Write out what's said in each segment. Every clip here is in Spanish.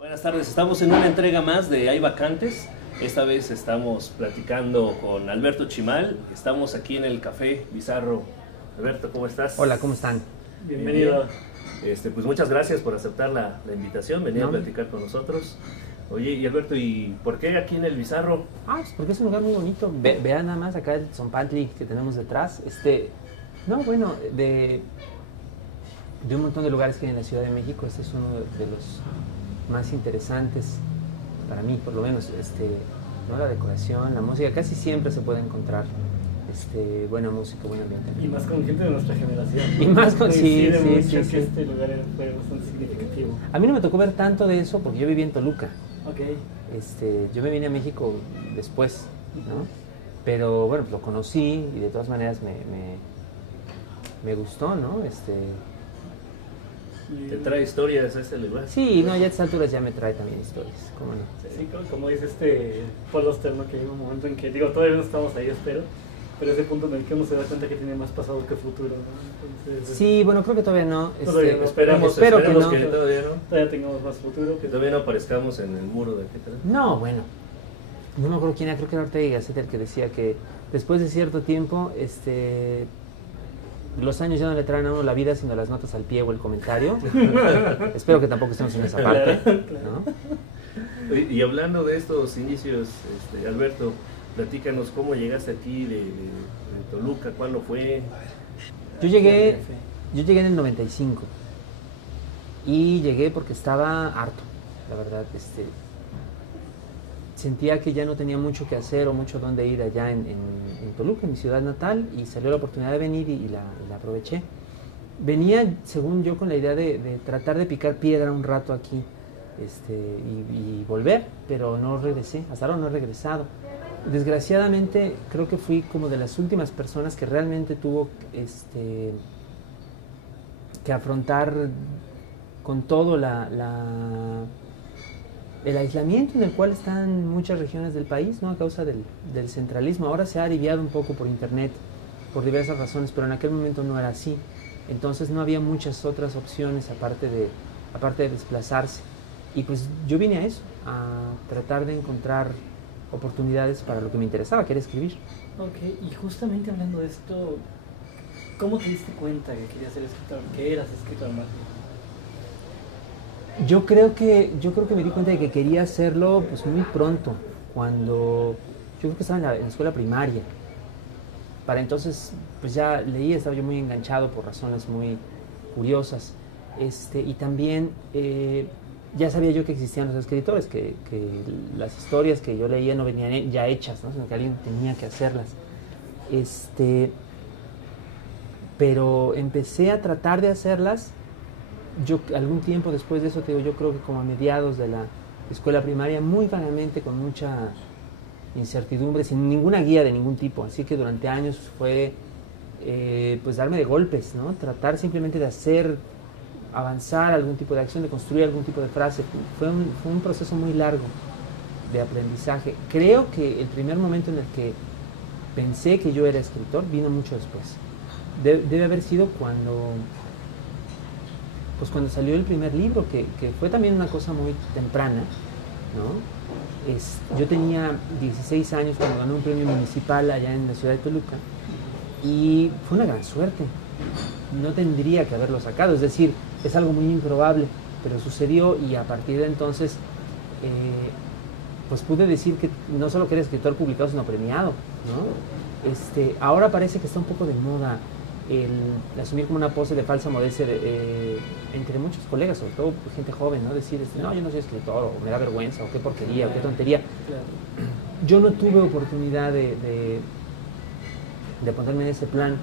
Buenas tardes, estamos en una entrega más de Hay Vacantes. Esta vez estamos platicando con Alberto Chimal. Estamos aquí en el Café Bizarro. Alberto, ¿cómo estás? Hola, ¿cómo están? Bienvenido. Pues muchas gracias por aceptar la invitación, venir a platicar con nosotros. Oye, y Alberto, ¿y por qué aquí en el Bizarro? Pues porque es un lugar muy bonito. Vean nada más acá el Zompantli que tenemos detrás. De un montón de lugares que hay en la Ciudad de México, este es uno de los más interesantes para mí, por lo menos. ¿No? La decoración, la música, casi siempre se puede encontrar buena música, buen ambiente. Y más con gente de nuestra generación. Y más con sí. Este lugar fue bastante significativo. A mí no me tocó ver tanto de eso porque yo viví en Toluca. Okay. Yo me vine a México después, ¿no? Pero bueno, pues lo conocí y de todas maneras me gustó, ¿no? ¿Te trae historias a ese lugar? Sí, no, ya a estas alturas ya me trae también historias, ¿cómo no? Sí, como dice Paul Auster, ¿no? Que hay un momento en que, todavía no estamos ahí, pero ese punto en el que uno se da cuenta que tiene más pasado que futuro, ¿no? Entonces, sí, bueno, creo que todavía no. Todavía no. Espero que no. Todavía tengamos más futuro. Que todavía no aparezcamos en el muro de aquí atrás. No, bueno. No me acuerdo quién era, creo que era Ortega y Gasset el que decía que después de cierto tiempo, los años ya no le traen a uno la vida, sino las notas al pie o el comentario. Espero que tampoco estemos en esa parte, ¿no? Y hablando de estos inicios, Alberto, platícanos cómo llegaste aquí de Toluca, ¿cuándo fue? Yo llegué en el 95 y llegué porque estaba harto, la verdad. Sentía que ya no tenía mucho que hacer o mucho dónde ir allá en Toluca, en mi ciudad natal, y salió la oportunidad de venir y la aproveché. Venía, según yo, con la idea de tratar de picar piedra un rato aquí y volver, pero no regresé, hasta ahora no he regresado. Desgraciadamente, creo que fui como de las últimas personas que realmente tuvo que afrontar con todo el aislamiento en el cual están muchas regiones del país, ¿no? A causa del centralismo. Ahora se ha aliviado un poco por internet, por diversas razones, pero en aquel momento no era así. Entonces no había muchas otras opciones aparte de desplazarse. Y pues yo vine a eso, a tratar de encontrar oportunidades para lo que me interesaba, que era escribir. Ok, y justamente hablando de esto, ¿cómo te diste cuenta que querías ser escritor, que eras escritor más bien? Yo creo que me di cuenta de que quería hacerlo pues muy pronto, cuando yo creo que estaba en la escuela primaria. Para entonces pues ya leía, estaba yo muy enganchado por razones muy curiosas. Y también ya sabía yo que existían los escritores, que las historias que yo leía no venían ya hechas, ¿no? Sino que alguien tenía que hacerlas. Pero empecé a tratar de hacerlas. Yo algún tiempo después de eso, yo creo que como a mediados de la escuela primaria, muy vagamente, con mucha incertidumbre, sin ninguna guía de ningún tipo, así que durante años fue pues darme de golpes, ¿no? Tratar simplemente de hacer avanzar algún tipo de acción, de construir algún tipo de frase. Fue un proceso muy largo de aprendizaje. Creo que el primer momento en el que pensé que yo era escritor vino mucho después. Debe haber sido cuando salió el primer libro, que fue también una cosa muy temprana, ¿no? Yo tenía 16 años cuando gané un premio municipal allá en la ciudad de Toluca, y fue una gran suerte. No tendría que haberlo sacado, es decir, es algo muy improbable, pero sucedió, y a partir de entonces pues pude decir que no solo que era escritor publicado, sino premiado, ¿no? Ahora parece que está un poco de moda el asumir como una pose de falsa modestia entre muchos colegas, sobre todo gente joven, ¿no? Decir, no, yo no soy escritor, o me da vergüenza, o qué porquería, o qué tontería. Claro. Yo no tuve oportunidad de ponerme en ese plan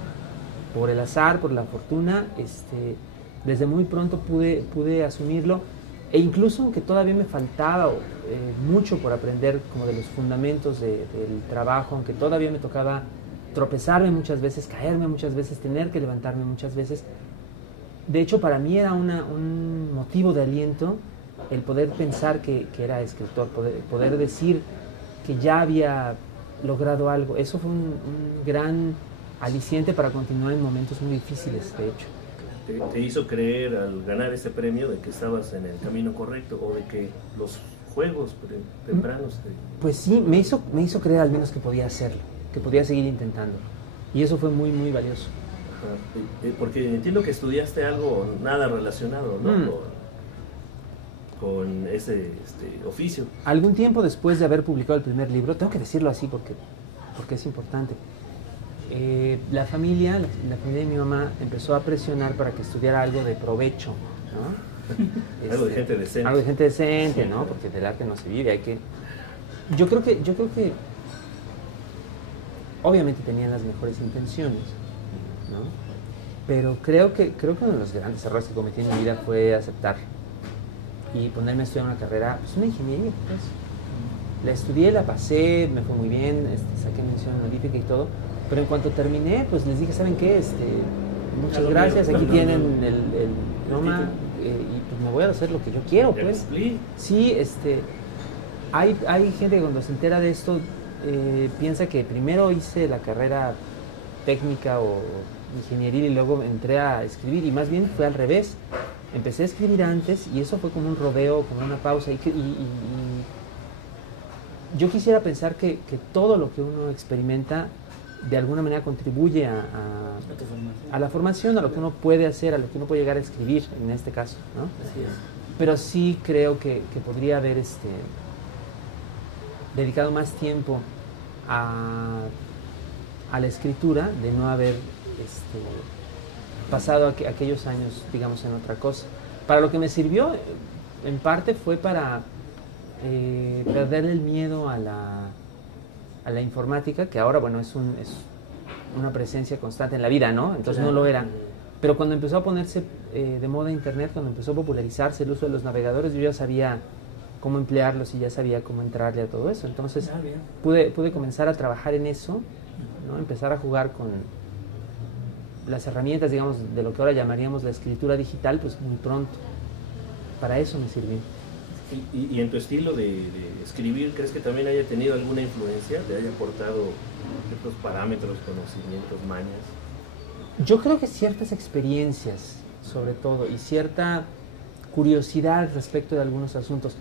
por el azar, por la fortuna. Desde muy pronto pude asumirlo, e incluso aunque todavía me faltaba mucho por aprender como de los fundamentos del trabajo, aunque todavía me tocaba tropezarme muchas veces, caerme muchas veces, tener que levantarme muchas veces. De hecho, para mí era un motivo de aliento el poder pensar que era escritor, poder decir que ya había logrado algo. Eso fue un gran aliciente para continuar en momentos muy difíciles, de hecho. te hizo creer al ganar ese premio de que estabas en el camino correcto o de que los juegos tempranos Pues sí, me hizo creer al menos que podía hacerlo, que podía seguir intentando. Y eso fue muy, muy valioso. Ajá. Porque entiendo que estudiaste algo nada relacionado, ¿no? Con ese oficio. Algún tiempo después de haber publicado el primer libro, tengo que decirlo así porque es importante, la familia de mi mamá empezó a presionar para que estudiara algo de provecho, ¿no? Algo de gente decente. Algo de gente decente, Sí, ¿no? claro. Porque del arte no se vive, Yo creo que obviamente tenían las mejores intenciones, ¿no? Pero creo que uno de los grandes errores que cometí en mi vida fue aceptar y ponerme a estudiar una carrera, pues una ingeniería, pues. La estudié, la pasé, me fue muy bien, saqué mención honorífica y todo, pero en cuanto terminé, pues les dije, ¿saben qué? Muchas gracias, aquí tienen el diploma y pues me voy a hacer lo que yo quiero, Ya pues. cumplí. Sí, hay gente que cuando se entera de esto piensa que primero hice la carrera técnica o ingenieril y luego entré a escribir, y más bien fue al revés. Empecé a escribir antes y eso fue como un rodeo, como una pausa, y yo quisiera pensar que todo lo que uno experimenta de alguna manera contribuye a la formación, a lo que uno puede hacer, a lo que uno puede llegar a escribir en este caso, ¿no? Así es. Pero sí creo que podría haber dedicado más tiempo a la escritura, de no haber pasado aquellos años, digamos, en otra cosa. Para lo que me sirvió, en parte, fue para perderle el miedo a la informática, que ahora, bueno, es una presencia constante en la vida, ¿no? Entonces no lo era. Pero cuando empezó a ponerse de moda Internet, cuando empezó a popularizarse el uso de los navegadores, yo ya sabía cómo emplearlos y ya sabía cómo entrarle a todo eso. Entonces pude comenzar a trabajar en eso, ¿no? Empezar a jugar con las herramientas, digamos, de lo que ahora llamaríamos la escritura digital, pues muy pronto. Para eso me sirvió. ¿Y en tu estilo de escribir, crees que también haya tenido alguna influencia? ¿Te haya aportado ciertos parámetros, conocimientos, mañas? Yo creo que ciertas experiencias, sobre todo, y cierta curiosidad respecto de algunos asuntos.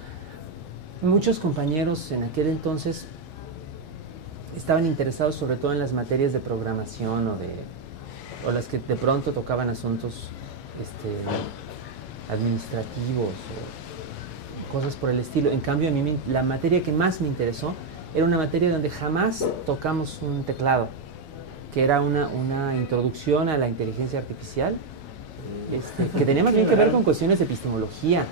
Muchos compañeros en aquel entonces estaban interesados sobre todo en las materias de programación o las que de pronto tocaban asuntos administrativos o cosas por el estilo. En cambio, a mí la materia que más me interesó era una materia donde jamás tocamos un teclado, que era una introducción a la inteligencia artificial, que tenía más bien que ver con cuestiones de epistemología,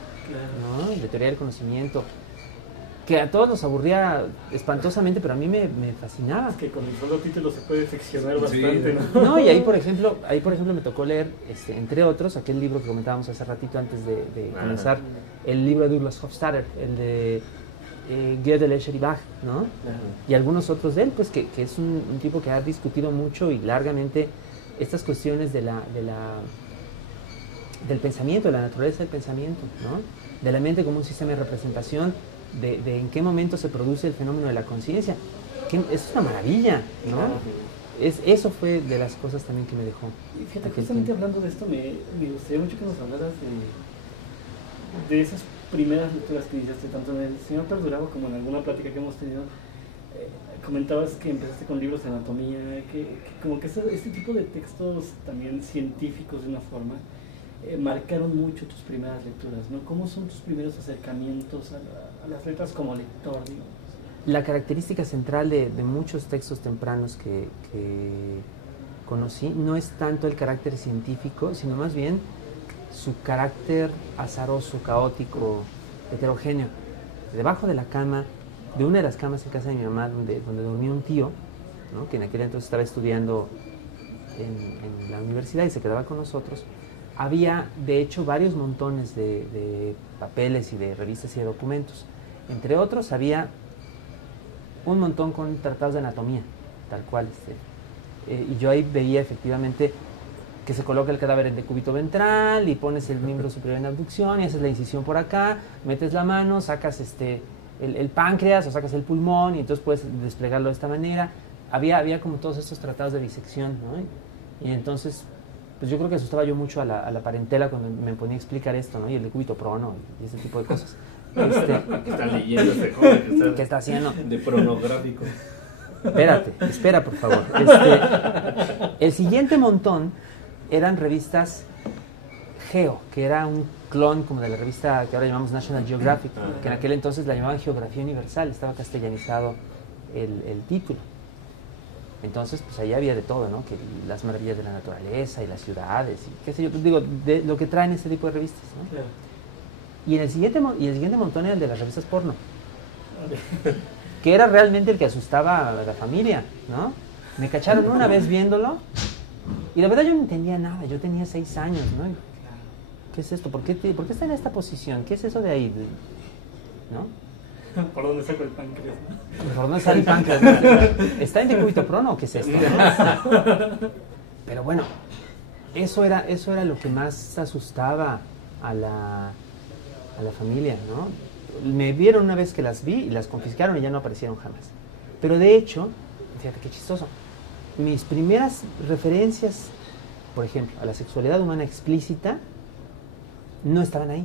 ¿no? De teoría del conocimiento, que a todos nos aburría espantosamente, pero a mí me fascinaba. Es que con el solo título se puede seccionar bastante, ¿no? No, y ahí por ejemplo me tocó leer, entre otros, aquel libro que comentábamos hace ratito antes de comenzar, el libro de Douglas Hofstadter, el de Gödel, Escher y Bach, ¿no? Y algunos otros de él, pues que es un tipo que ha discutido mucho y largamente estas cuestiones del pensamiento, de la naturaleza del pensamiento, ¿no? De la mente como un sistema de representación, de en qué momento se produce el fenómeno de la conciencia. Es una maravilla, ¿no? Eso fue de las cosas también que me dejó. Y fíjate, justamente hablando de esto, me gustaría mucho que nos hablaras de esas primeras lecturas que hiciste, tanto en el Señor Perdurabo como en alguna plática que hemos tenido. Comentabas que empezaste con libros de anatomía, que como que este tipo de textos también científicos de una forma marcaron mucho tus primeras lecturas, ¿no? ¿Cómo son tus primeros acercamientos a las letras como lector, digamos? La característica central de muchos textos tempranos que conocí no es tanto el carácter científico, sino más bien su carácter azaroso, caótico, heterogéneo. Debajo de la cama, de una de las camas en casa de mi mamá, donde dormía un tío, ¿no? Que en aquel entonces estaba estudiando en la universidad y se quedaba con nosotros, había de hecho varios montones de papeles y de revistas y de documentos. Entre otros había un montón con tratados de anatomía, tal cual. Y yo ahí veía efectivamente que se coloca el cadáver en decúbito ventral y pones el miembro superior en abducción y haces la incisión por acá, metes la mano, sacas el páncreas o sacas el pulmón y entonces puedes desplegarlo de esta manera. Había como todos estos tratados de disección, ¿no? Y entonces pues yo creo que asustaba yo mucho a la parentela cuando me ponía a explicar esto, ¿no? Y el decúbito prono y ese tipo de cosas. ¿Qué está leyendo este joven? ¿Qué está haciendo? De pornográfico. Espera, por favor. El siguiente montón eran revistas Geo, que era un clon como de la revista que ahora llamamos National Geographic, que en aquel entonces la llamaban Geografía Universal, estaba castellanizado el título. Entonces, pues ahí había de todo, ¿no? Que las maravillas de la naturaleza y las ciudades, y qué sé yo, pues digo, de lo que traen ese tipo de revistas, ¿no? Claro. Y el siguiente montón era el de las revistas porno, que era realmente el que asustaba a la familia, ¿no? Me cacharon una vez viéndolo y la verdad yo no entendía nada, yo tenía 6 años, ¿no? Y, ¿qué es esto? ¿Por qué está en esta posición? ¿Qué es eso de ahí? ¿No? ¿Por dónde saco el páncreas? ¿No? ¿Por dónde sale el páncreas? ¿Está en decúbito prono o qué es esto? Pero bueno, eso era lo que más asustaba a la familia, ¿no? Me vieron una vez que las vi y las confiscaron y ya no aparecieron jamás. Pero de hecho, fíjate qué chistoso, mis primeras referencias, por ejemplo, a la sexualidad humana explícita, no estaban ahí.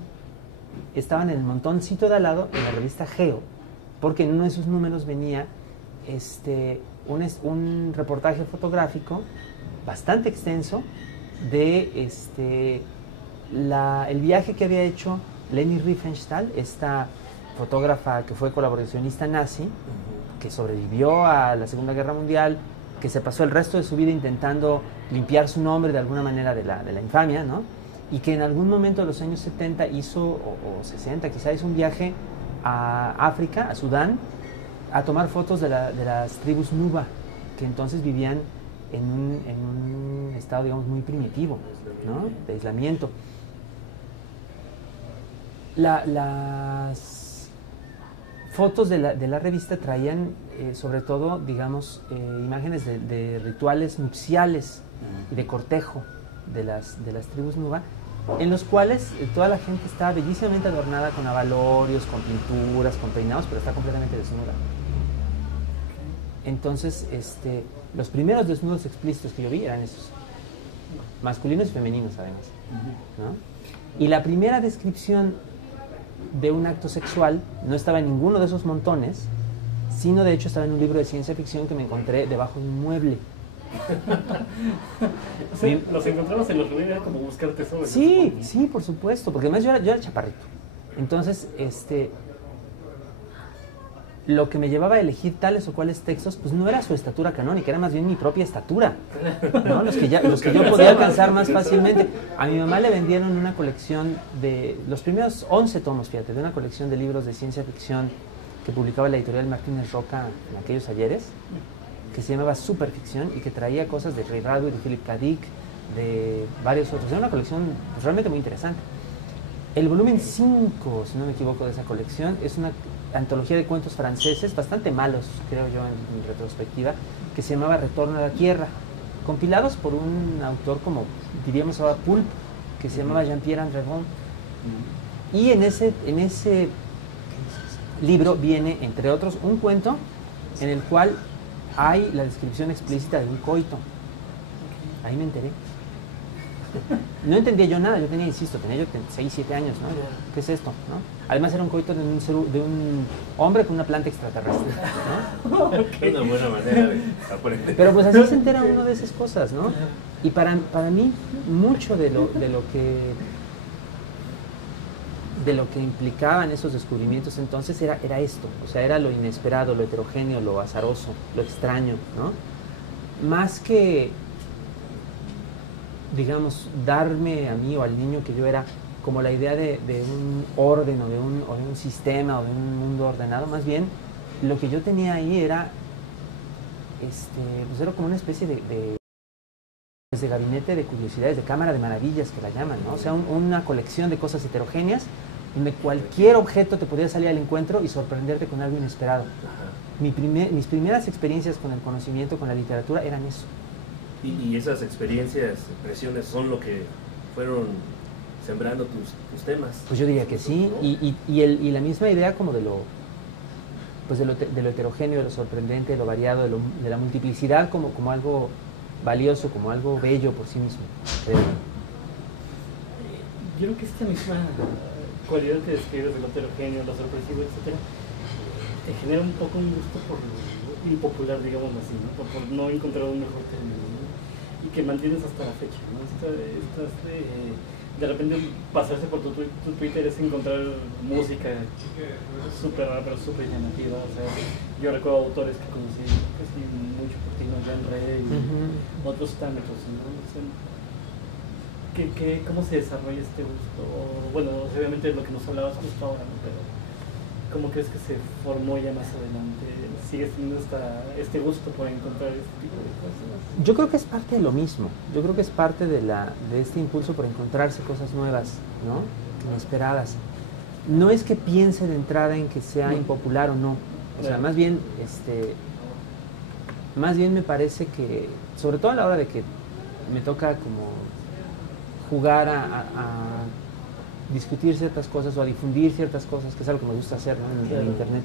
Estaban en el montoncito de al lado, en la revista Geo, porque en uno de sus números venía un reportaje fotográfico bastante extenso de el viaje que había hecho Leni Riefenstahl, esta fotógrafa que fue colaboracionista nazi, que sobrevivió a la Segunda Guerra Mundial, que se pasó el resto de su vida intentando limpiar su nombre de alguna manera de la infamia, ¿no? Y que en algún momento de los años 70 hizo, o 60 quizá, hizo un viaje a África, a Sudán, a tomar fotos de las tribus Nuba, que entonces vivían en un estado, digamos, muy primitivo, ¿no? De aislamiento. Las fotos de la revista traían sobre todo, digamos, imágenes de rituales nupciales y de cortejo de las tribus Nuba, en los cuales toda la gente está bellísimamente adornada con abalorios, con pinturas, con peinados, pero está completamente desnuda. Entonces, los primeros desnudos explícitos que yo vi eran esos, masculinos y femeninos además, ¿no? Y la primera descripción de un acto sexual no estaba en ninguno de esos montones, sino de hecho estaba en un libro de ciencia ficción que me encontré debajo de un mueble. O sea, los encontramos en los lugares, era como buscar tesoros. Sí, sí, por supuesto, porque además yo era chaparrito. Entonces, lo que me llevaba a elegir tales o cuales textos, pues no era su estatura canónica, era más bien mi propia estatura, ¿no? Los que yo podía alcanzar más fácilmente. A mi mamá le vendieron una colección de los primeros 11 tomos, fíjate, de una colección de libros de ciencia ficción que publicaba la editorial Martínez Roca en aquellos ayeres, que se llamaba Superficción y que traía cosas de Ray Bradbury, de Philip K. Dick, de varios otros. Era una colección pues, realmente muy interesante. El volumen 5, si no me equivoco, de esa colección es una antología de cuentos franceses, bastante malos, creo yo, en retrospectiva, que se llamaba Retorno a la Tierra, compilados por un autor como, diríamos ahora, pulp, que se llamaba Jean-Pierre André Bon. Y en ese libro viene, entre otros, un cuento en el cual hay la descripción explícita de un coito. Ahí me enteré. No entendía yo nada, yo tenía 6, 7 años, ¿no? ¿Qué es esto? ¿No? Además era un coito de un hombre con una planta extraterrestre, ¿no? Okay. Una buena manera de aprender. Pero pues así se entera uno de esas cosas, ¿no? Y para mí, mucho de lo que implicaban esos descubrimientos entonces era esto, o sea, era lo inesperado, lo heterogéneo, lo azaroso, lo extraño, ¿no? Más que, digamos, darme a mí o al niño que yo era como la idea de un orden o de un sistema o de un mundo ordenado, más bien lo que yo tenía ahí era pues era como una especie de gabinete de curiosidades, de cámara de maravillas que la llaman, ¿no? O sea, una colección de cosas heterogéneas donde cualquier objeto te podía salir al encuentro y sorprenderte con algo inesperado. Mis primeras experiencias con el conocimiento, con la literatura, eran eso. Y esas experiencias, impresiones, son lo que fueron sembrando tus temas. Pues yo diría que sí, y la misma idea como de lo heterogéneo, de lo sorprendente, de lo variado, de la multiplicidad como algo valioso, como algo bello por sí mismo, creo. Yo creo que esta misma cualidad que describes de lo heterogéneo, lo sorpresivo, etcétera, te genera un poco un gusto por lo impopular, digamos así, ¿no? Por no encontrar un mejor término, ¿no? Y que mantienes hasta la fecha, ¿no? De repente pasarse por tu Twitter es encontrar música súper rara, pero súper llamativa. O sea, yo recuerdo autores que conocí casi mucho por ti, ¿no? Jean Rey y otros tantos, ¿no? O sea, ¿cómo se desarrolla este gusto? Bueno, obviamente es lo que nos hablabas justo ahora, ¿no? Pero ¿cómo crees que se formó ya más adelante? ¿Sigues teniendo este gusto por encontrar este tipo de cosas? Yo creo que es parte de lo mismo. Yo creo que es parte de este impulso por encontrarse cosas nuevas, ¿no? Inesperadas. No es que piense de entrada en que sea impopular o no. O sea, más bien me parece que, sobre todo a la hora de que me toca como jugar a discutir ciertas cosas o a difundir ciertas cosas, que es algo que me gusta hacer, ¿no? en internet.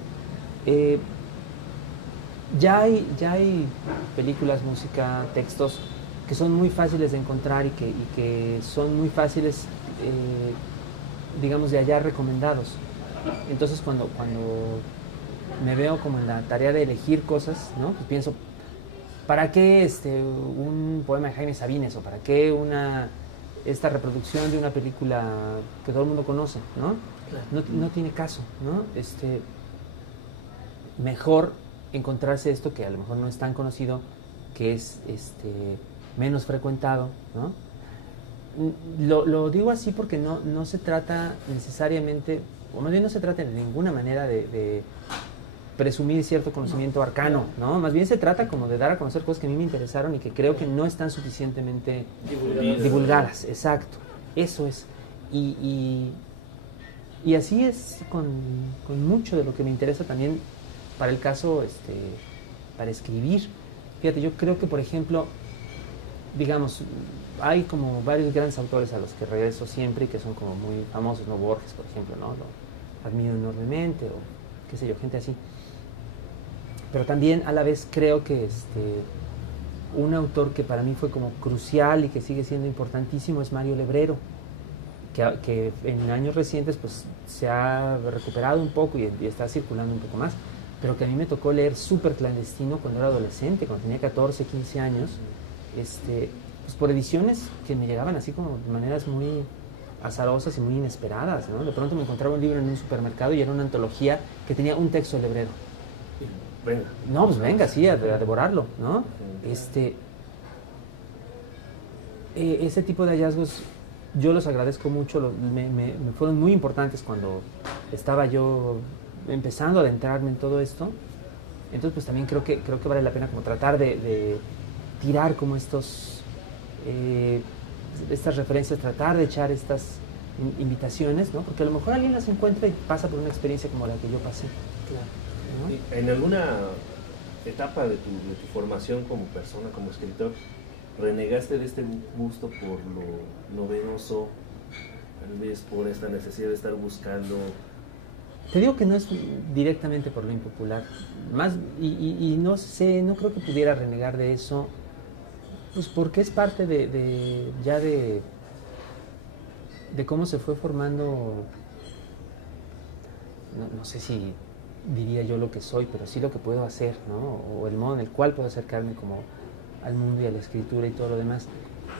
Ya hay películas, música, textos que son muy fáciles de encontrar y que son muy fáciles, digamos, de hallar recomendados. Entonces cuando me veo como en la tarea de elegir cosas, ¿no? Pues pienso, ¿para qué un poema de Jaime Sabines? ¿O para qué esta reproducción de una película que todo el mundo conoce? ¿No? Claro. No tiene caso, ¿no? Mejor encontrarse esto que a lo mejor no es tan conocido, que es menos frecuentado, ¿no? Lo digo así porque no se trata necesariamente, o más bien no se trata de ninguna manera de presumir cierto conocimiento arcano, ¿no? Más bien se trata como de dar a conocer cosas que a mí me interesaron y que creo que no están suficientemente divulgadas. Exacto, eso es. Y así es con mucho de lo que me interesa también para el caso, para escribir. Fíjate, yo creo que, por ejemplo, digamos, hay como varios grandes autores a los que regreso siempre y que son como muy famosos, ¿no? Borges, por ejemplo, ¿no? Lo admiro enormemente, o qué sé yo, gente así. Pero también a la vez creo que un autor que para mí fue como crucial y que sigue siendo importantísimo es Mario Lebrero, que en años recientes pues se ha recuperado un poco y está circulando un poco más, pero que a mí me tocó leer súper clandestino cuando era adolescente, cuando tenía 14, 15 años, pues por ediciones que me llegaban así como de maneras muy azarosas y muy inesperadas, ¿no? De pronto me encontraba un libro en un supermercado y era una antología que tenía un texto de Lebrero. Venga. No, pues venga, sí, a devorarlo, ¿no? Ese tipo de hallazgos yo los agradezco mucho, me fueron muy importantes cuando estaba yo empezando a adentrarme en todo esto. Entonces pues también creo que vale la pena como tratar de tirar como estas referencias, tratar de echar estas invitaciones, ¿no? Porque a lo mejor alguien las encuentra y pasa por una experiencia como la que yo pasé. Claro. ¿No? ¿En alguna etapa de tu formación como persona, como escritor, renegaste de este gusto por lo novenoso, tal vez por esta necesidad de estar buscando? Te digo que no es directamente por lo impopular, más y no sé, no creo que pudiera renegar de eso, pues porque es parte de cómo se fue formando, no sé si diría yo lo que soy, pero sí lo que puedo hacer, ¿no? O el modo en el cual puedo acercarme como al mundo y a la escritura y todo lo demás.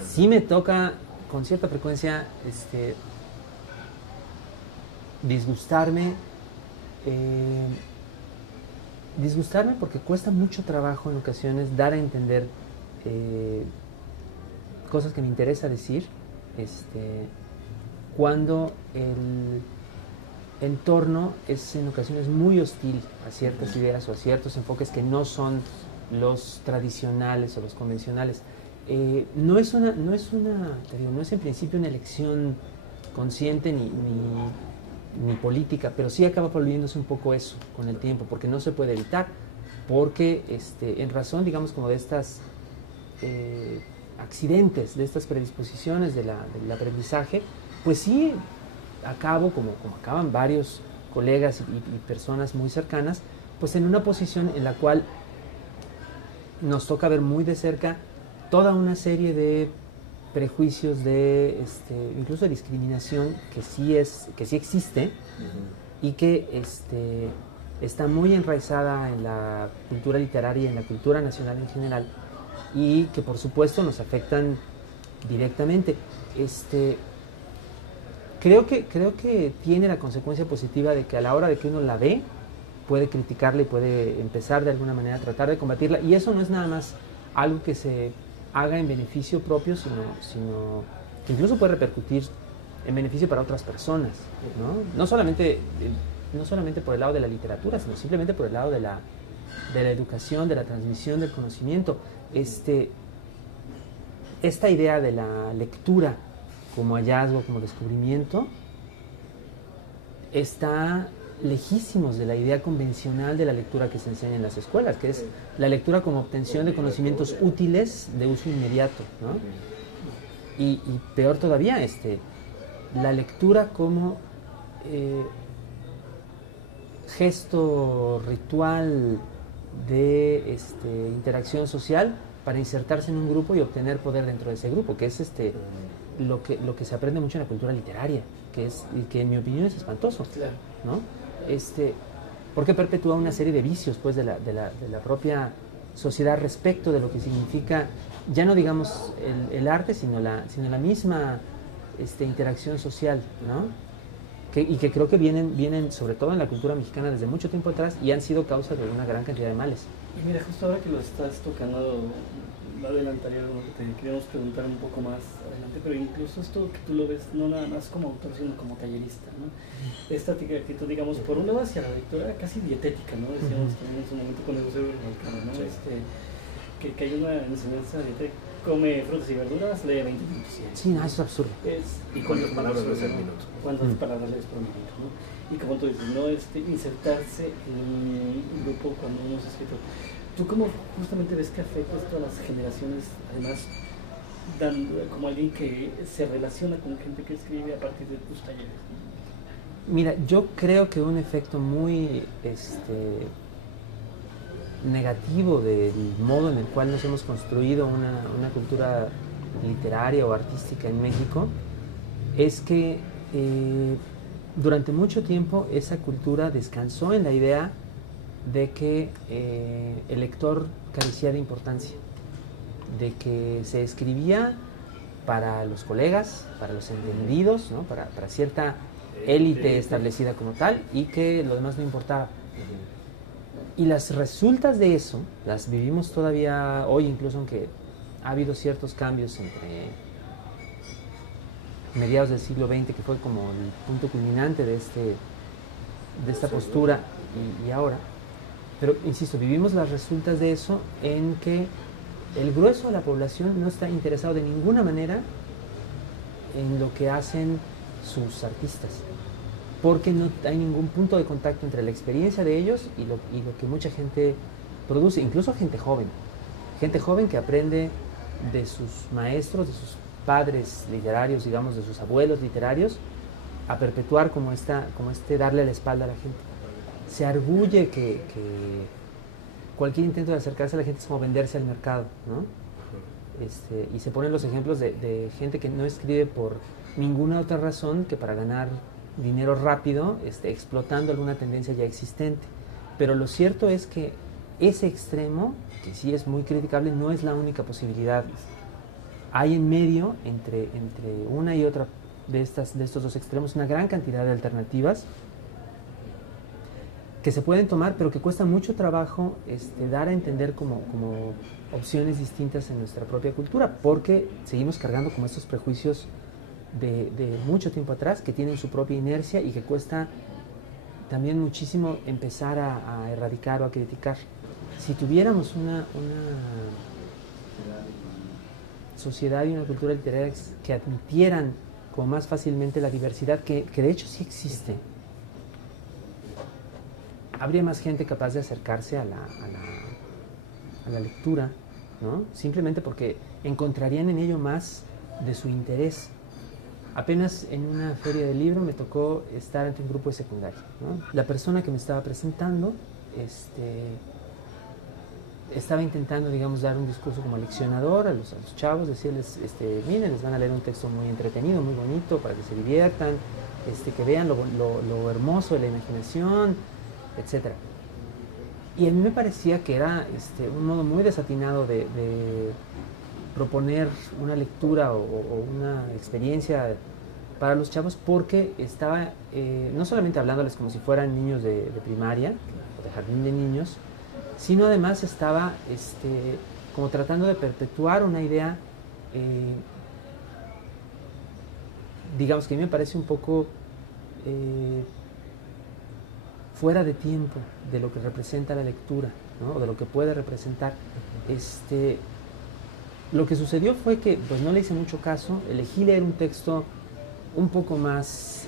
Sí me toca con cierta frecuencia disgustarme porque cuesta mucho trabajo en ocasiones dar a entender cosas que me interesa decir, cuando el entorno es en ocasiones muy hostil a ciertas ideas o a ciertos enfoques que no son los tradicionales o los convencionales. No es en principio una elección consciente ni política, pero sí acaba volviéndose un poco eso con el tiempo, porque no se puede evitar, porque en razón, digamos, como de estas accidentes, de estas predisposiciones del aprendizaje, pues sí acabo, como acaban varios colegas y personas muy cercanas, pues en una posición en la cual nos toca ver muy de cerca toda una serie de prejuicios, de incluso de discriminación que sí existe y que está muy enraizada en la cultura literaria y en la cultura nacional en general, y que por supuesto nos afectan directamente. Creo que tiene la consecuencia positiva de que a la hora de que uno la ve, puede criticarla y puede empezar de alguna manera a tratar de combatirla, y eso no es nada más algo que se haga en beneficio propio, sino que incluso puede repercutir en beneficio para otras personas, ¿no? No solamente por el lado de la literatura, sino simplemente por el lado de la educación, de la transmisión del conocimiento. Esta idea de la lectura como hallazgo, como descubrimiento, está lejísimos de la idea convencional de la lectura que se enseña en las escuelas, que es la lectura como obtención de conocimientos útiles de uso inmediato, ¿no? Y peor todavía, la lectura como gesto ritual de interacción social para insertarse en un grupo y obtener poder dentro de ese grupo, que es lo que se aprende mucho en la cultura literaria, y que en mi opinión es espantoso, ¿no? Porque perpetúa una serie de vicios, pues, de la propia sociedad respecto de lo que significa, ya no digamos el arte, sino la misma interacción social, ¿no? Y que creo que vienen sobre todo en la cultura mexicana desde mucho tiempo atrás, y han sido causa de una gran cantidad de males. Y mira, justo ahora que lo estás tocando, adelantaría algo que te queríamos preguntar un poco más adelante, pero incluso esto que tú lo ves no nada más como autor, sino como tallerista, ¿no? Esta actitud, digamos, por un lado hacia la lectura casi dietética, ¿no? Decíamos también en su momento con el Museo Volcano, ¿no? Que hay una enseñanza de come frutas y verduras, lee 20 minutos. Sí, no, eso es absurdo. ¿Y cuántas palabras lees por minuto? ¿Cuántas palabras lees por minuto, ¿no? Y como tú dices, ¿no? Insertarse en un grupo cuando uno es escritor. ¿Tú cómo justamente ves que afecta esto a las generaciones, además, como alguien que se relaciona con gente que escribe a partir de tus talleres, ¿no? Mira, yo creo que un efecto muy negativo del modo en el cual nos hemos construido una cultura literaria o artística en México es que durante mucho tiempo esa cultura descansó en la idea de que el lector carecía de importancia, de que se escribía para los colegas, para los entendidos, ¿no? para cierta élite establecida como tal, y que lo demás no importaba. Y las resultas de eso las vivimos todavía hoy, incluso aunque ha habido ciertos cambios entre mediados del siglo XX, que fue como el punto culminante de esta postura, y ahora. Pero, insisto, vivimos las resultas de eso en que el grueso de la población no está interesado de ninguna manera en lo que hacen sus artistas, porque no hay ningún punto de contacto entre la experiencia de ellos y lo que mucha gente produce, incluso gente joven que aprende de sus maestros, de sus padres literarios, digamos, de sus abuelos literarios, a perpetuar como darle la espalda a la gente. Se arguye que cualquier intento de acercarse a la gente es como venderse al mercado, ¿no? Y se ponen los ejemplos de gente que no escribe por ninguna otra razón que para ganar dinero rápido, explotando alguna tendencia ya existente. Pero lo cierto es que ese extremo, que sí es muy criticable, no es la única posibilidad. Hay en medio, entre una y otra de estos dos extremos, una gran cantidad de alternativas que se pueden tomar, pero que cuesta mucho trabajo dar a entender como opciones distintas en nuestra propia cultura, porque seguimos cargando como estos prejuicios de mucho tiempo atrás, que tienen su propia inercia y que cuesta también muchísimo empezar a erradicar o a criticar. Si tuviéramos una sociedad y una cultura literaria que admitieran como más fácilmente la diversidad, que de hecho sí existe, habría más gente capaz de acercarse a la lectura, ¿no? Simplemente porque encontrarían en ello más de su interés. Apenas en una feria de libro me tocó estar ante un grupo de secundaria, ¿no? La persona que me estaba presentando estaba intentando, digamos, dar un discurso como leccionador a los chavos, decirles, miren, les van a leer un texto muy entretenido, muy bonito, para que se diviertan, que vean lo hermoso de la imaginación, etc. Y a mí me parecía que era un modo muy desatinado de proponer una lectura o una experiencia para los chavos, porque estaba no solamente hablándoles como si fueran niños de primaria o de jardín de niños, sino además estaba como tratando de perpetuar una idea, digamos que a mí me parece un poco fuera de tiempo de lo que representa la lectura, ¿no? O de lo que puede representar. Lo que sucedió fue que pues no le hice mucho caso, elegí leer un texto un poco más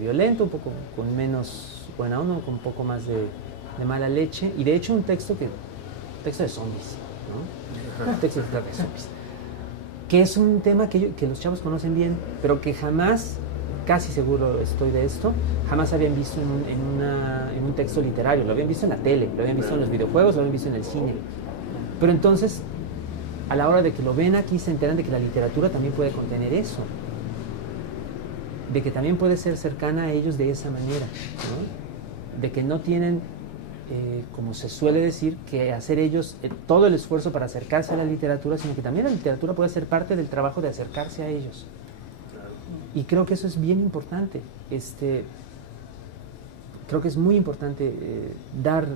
violento, un poco con menos buena onda, con un poco más de mala leche, y de hecho un texto de zombies, ¿no? Un texto de zombies, que es un tema que los chavos conocen bien, pero que jamás, casi seguro estoy de esto, jamás habían visto en un texto literario. Lo habían visto en la tele, lo habían visto en los videojuegos, lo habían visto en el cine, pero entonces a la hora de que lo ven aquí se enteran de que la literatura también puede contener eso, de que también puede ser cercana a ellos de esa manera, ¿no? De que no tienen, como se suele decir, que hacer ellos todo el esfuerzo para acercarse a la literatura, sino que también la literatura puede ser parte del trabajo de acercarse a ellos. Y creo que eso es bien importante. Creo que es muy importante dar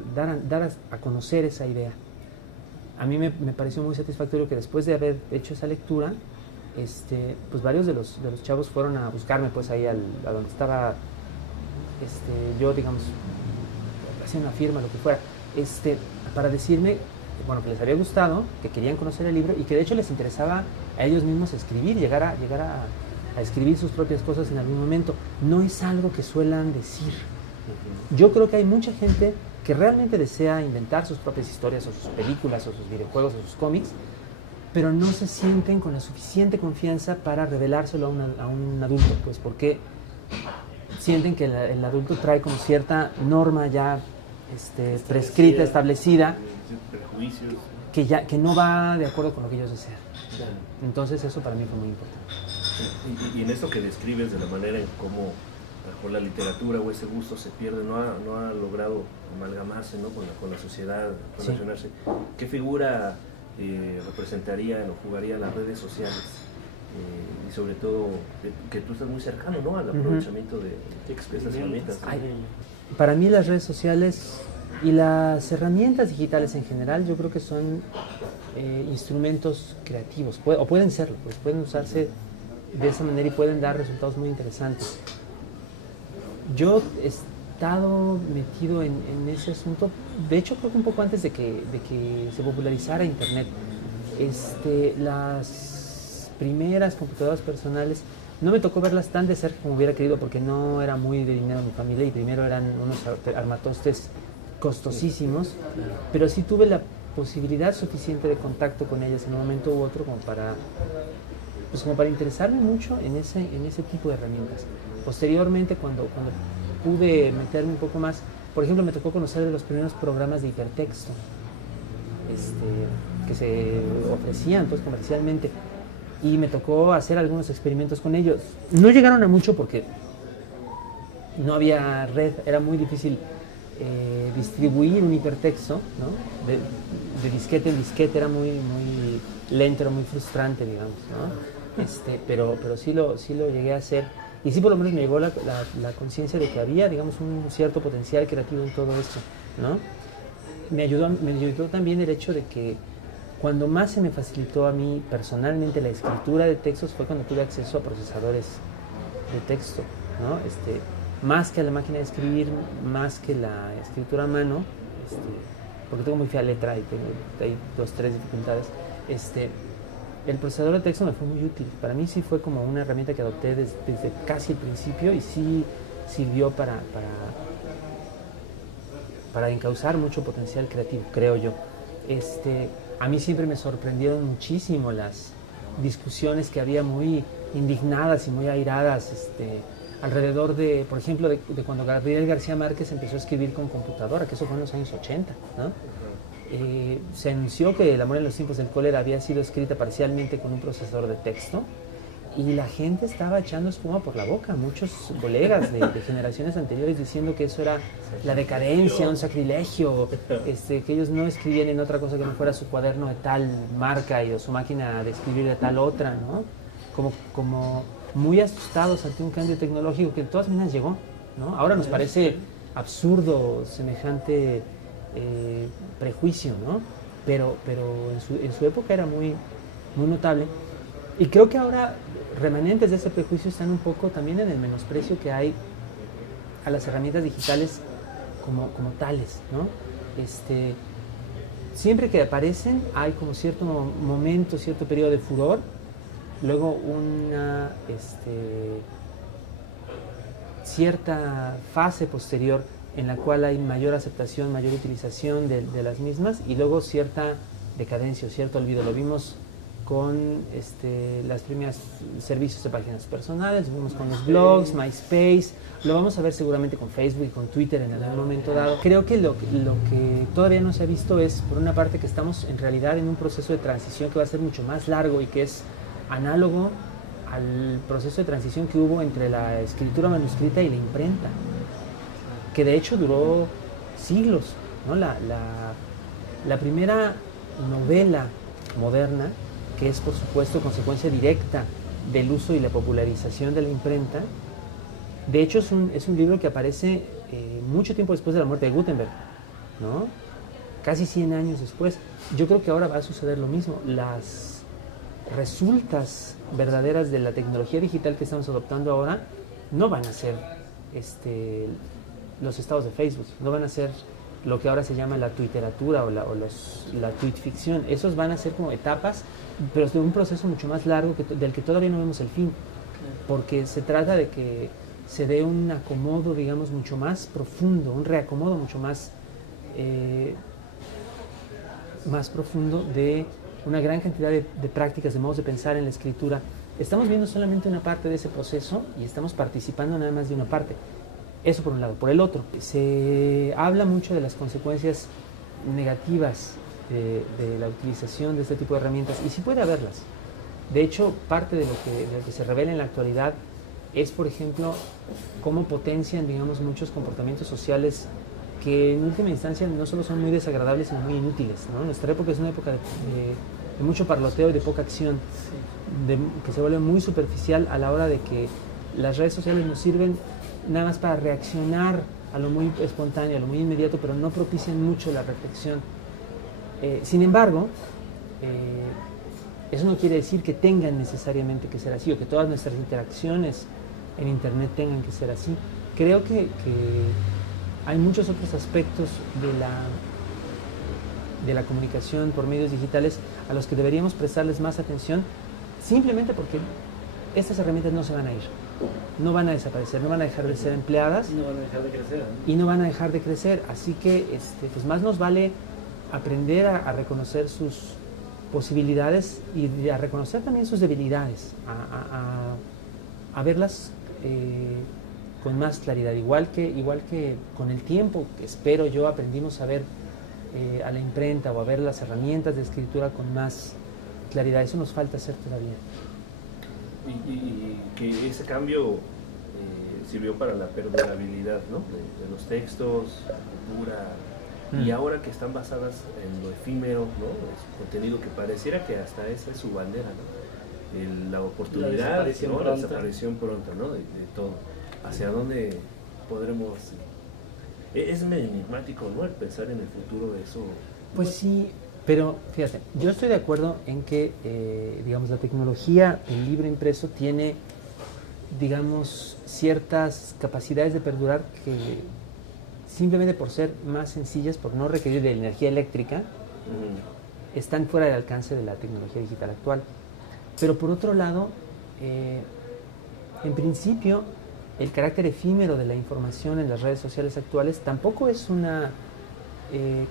a conocer esa idea. A mí me pareció muy satisfactorio que después de haber hecho esa lectura, pues varios de los chavos fueron a buscarme pues ahí a donde estaba yo, digamos, haciendo una firma, lo que fuera, para decirme, bueno, que les había gustado, que querían conocer el libro y que de hecho les interesaba a ellos mismos escribir, llegar a escribir sus propias cosas en algún momento. No es algo que suelan decir. Yo creo que hay mucha gente que realmente desea inventar sus propias historias o sus películas o sus videojuegos o sus cómics, pero no se sienten con la suficiente confianza para revelárselo a un adulto, pues porque sienten que el adulto trae como cierta norma ya prescrita, establecida, prejuicios, que no va de acuerdo con lo que ellos desean. Entonces eso para mí fue muy importante. Y en eso que describes de la manera en cómo por la literatura o ese gusto se pierde, no ha logrado amalgamarse, ¿no? con la sociedad, relacionarse. Sí. ¿Qué figura representarían o jugarían las redes sociales? Y sobre todo, que tú estás muy cercano, ¿no? Al aprovechamiento de esas herramientas. Para mí las redes sociales y las herramientas digitales en general, yo creo que son instrumentos creativos, o pueden serlo, pues pueden usarse de esa manera y pueden dar resultados muy interesantes. Yo he estado metido en ese asunto, de hecho creo que un poco antes de que se popularizara Internet. Las primeras computadoras personales no me tocó verlas tan de cerca como hubiera querido, porque no era muy de dinero mi familia y primero eran unos armatostes costosísimos, pero sí tuve la posibilidad suficiente de contacto con ellas en un momento u otro como para interesarme mucho en ese tipo de herramientas. Posteriormente, cuando pude meterme un poco más, por ejemplo, me tocó conocer de los primeros programas de hipertexto que se ofrecían pues comercialmente, y me tocó hacer algunos experimentos con ellos. No llegaron a mucho porque no había red, era muy difícil distribuir un hipertexto, ¿no? de disquete en disquete, era muy lento, era muy frustrante, digamos, ¿no? Pero sí lo llegué a hacer, y sí por lo menos me llegó la conciencia de que había, digamos, un cierto potencial creativo en todo esto, ¿no? Me ayudó también el hecho de que cuando más se me facilitó a mí personalmente la escritura de textos fue cuando tuve acceso a procesadores de texto, ¿no? Más que a la máquina de escribir, más que la escritura a mano, porque tengo muy fea letra y hay 2-3 dificultades, el procesador de texto me fue muy útil. Para mí sí fue como una herramienta que adopté desde casi el principio, y sí sirvió para encauzar mucho potencial creativo, creo yo. A mí siempre me sorprendieron muchísimo las discusiones que había muy indignadas y muy airadas alrededor de, por ejemplo, de cuando Gabriel García Márquez empezó a escribir con computadora, que eso fue en los años 80, ¿no? se anunció que El amor en los tiempos del cólera había sido escrita parcialmente con un procesador de texto, y la gente estaba echando espuma por la boca, muchos colegas de generaciones anteriores diciendo que eso era la decadencia, un sacrilegio, que ellos no escribían en otra cosa que no fuera su cuaderno de tal marca o su máquina de escribir de tal otra, ¿no? Como muy asustados ante un cambio tecnológico que de todas maneras llegó, ¿no? Ahora nos parece absurdo semejante prejuicio, ¿no? Pero en su época era muy, muy notable. Y creo que ahora remanentes de ese prejuicio están un poco también en el menosprecio que hay a las herramientas digitales como tales, ¿no? Siempre que aparecen hay como cierto momento, cierto periodo de furor, luego una cierta fase posterior en la cual hay mayor aceptación, mayor utilización de las mismas, y luego cierta decadencia, cierto olvido. Lo vimos con las primeras servicios de páginas personales, lo vimos con los blogs, MySpace, lo vamos a ver seguramente con Facebook y con Twitter en algún momento dado. Creo que lo que todavía no se ha visto es, por una parte, que estamos en realidad en un proceso de transición que va a ser mucho más largo y que es análogo al proceso de transición que hubo entre la escritura manuscrita y la imprenta, que de hecho duró siglos, ¿no? La primera novela moderna, que es por supuesto consecuencia directa del uso y la popularización de la imprenta, de hecho es un libro que aparece mucho tiempo después de la muerte de Gutenberg, ¿no? Casi 100 años después. Yo creo que ahora va a suceder lo mismo. Las resultas verdaderas de la tecnología digital que estamos adoptando ahora no van a ser los estados de Facebook, no van a ser lo que ahora se llama la tuiteratura o la tuitficción. Esos van a ser como etapas, pero de un proceso mucho más largo del que todavía no vemos el fin, porque se trata de que se dé un acomodo, digamos, mucho más profundo, un reacomodo mucho más profundo de una gran cantidad de prácticas, de modos de pensar en la escritura. Estamos viendo solamente una parte de ese proceso y estamos participando nada más de una parte. Eso por un lado. Por el otro, se habla mucho de las consecuencias negativas de la utilización de este tipo de herramientas, y sí puede haberlas. De hecho, parte de lo que se revela en la actualidad es, por ejemplo, cómo potencian, digamos, muchos comportamientos sociales que en última instancia no solo son muy desagradables, sino muy inútiles, ¿no? Nuestra época es una época de mucho parloteo y de poca acción, que se vuelve muy superficial a la hora de que las redes sociales nos sirven nada más para reaccionar a lo muy espontáneo, a lo muy inmediato, pero no propician mucho la reflexión. Sin embargo, eso no quiere decir que tengan necesariamente que ser así, o que todas nuestras interacciones en Internet tengan que ser así. Creo que hay muchos otros aspectos de la comunicación por medios digitales a los que deberíamos prestarles más atención, simplemente porque estas herramientas no se van a ir, no van a desaparecer, no van a dejar de ser empleadas, no van a dejar de crecer, ¿no? Y no van a dejar de crecer. Así que pues más nos vale aprender a reconocer sus posibilidades y a reconocer también sus debilidades, a verlas con más claridad, igual que con el tiempo, que espero yo, aprendimos a ver a la imprenta o a ver las herramientas de escritura con más claridad. Eso nos falta hacer todavía. Y que ese cambio sirvió para la perdurabilidad, ¿no? de los textos, la cultura, y ahora que están basadas en lo efímero, ¿no? Es contenido que pareciera que hasta esa es su bandera, ¿no? La oportunidad, la desaparición pronta, ¿no? de todo. ¿Hacia dónde podremos...? Es enigmático, ¿no? El pensar en el futuro de eso. Pues sí, pero fíjate, yo estoy de acuerdo en que, digamos, la tecnología, el libro impreso tiene, digamos, ciertas capacidades de perdurar que simplemente por ser más sencillas, por no requerir de energía eléctrica, están fuera del alcance de la tecnología digital actual. Pero por otro lado, en principio, el carácter efímero de la información en las redes sociales actuales tampoco es una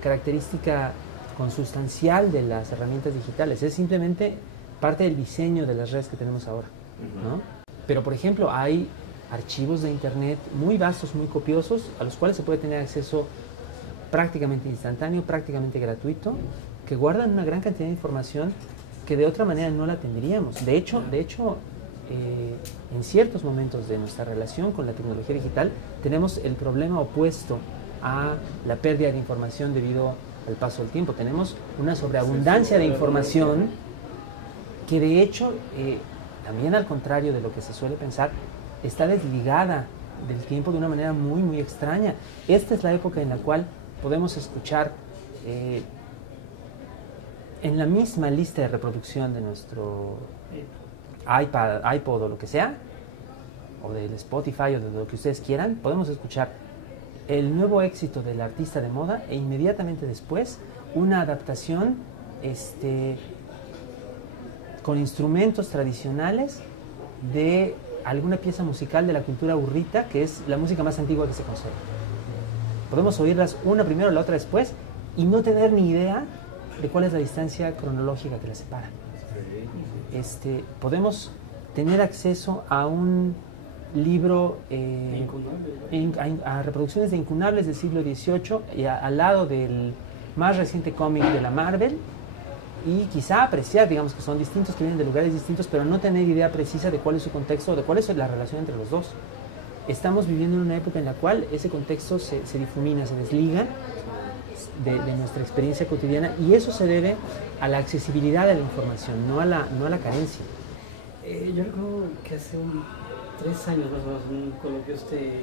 característica consustancial de las herramientas digitales, es simplemente parte del diseño de las redes que tenemos ahora, ¿no? Pero, por ejemplo, hay archivos de Internet muy vastos, muy copiosos, a los cuales se puede tener acceso prácticamente instantáneo, prácticamente gratuito, que guardan una gran cantidad de información que de otra manera no la tendríamos. De hecho, en ciertos momentos de nuestra relación con la tecnología digital tenemos el problema opuesto a la pérdida de información debido al paso del tiempo. Tenemos una sobreabundancia de información que de hecho, también al contrario de lo que se suele pensar, está desligada del tiempo de una manera muy, muy extraña. Esta es la época en la cual podemos escuchar en la misma lista de reproducción de nuestro iPod o lo que sea, o del Spotify o de lo que ustedes quieran, podemos escuchar el nuevo éxito del artista de moda e inmediatamente después una adaptación con instrumentos tradicionales de alguna pieza musical de la cultura burrita, que es la música más antigua que se conserva. Podemos oírlas una primero, la otra después, y no tener ni idea de cuál es la distancia cronológica que las separa. Podemos tener acceso a un libro, a reproducciones de incunables del siglo XVIII, y al lado del más reciente cómic de la Marvel, y quizá apreciar, digamos, que son distintos, que vienen de lugares distintos, pero no tener idea precisa de cuál es su contexto, de cuál es la relación entre los dos. Estamos viviendo en una época en la cual ese contexto se difumina, se desliga de nuestra experiencia cotidiana, y eso se debe a la accesibilidad de la información, no a la carencia. Yo recuerdo que hace 3 años más o menos en un coloquio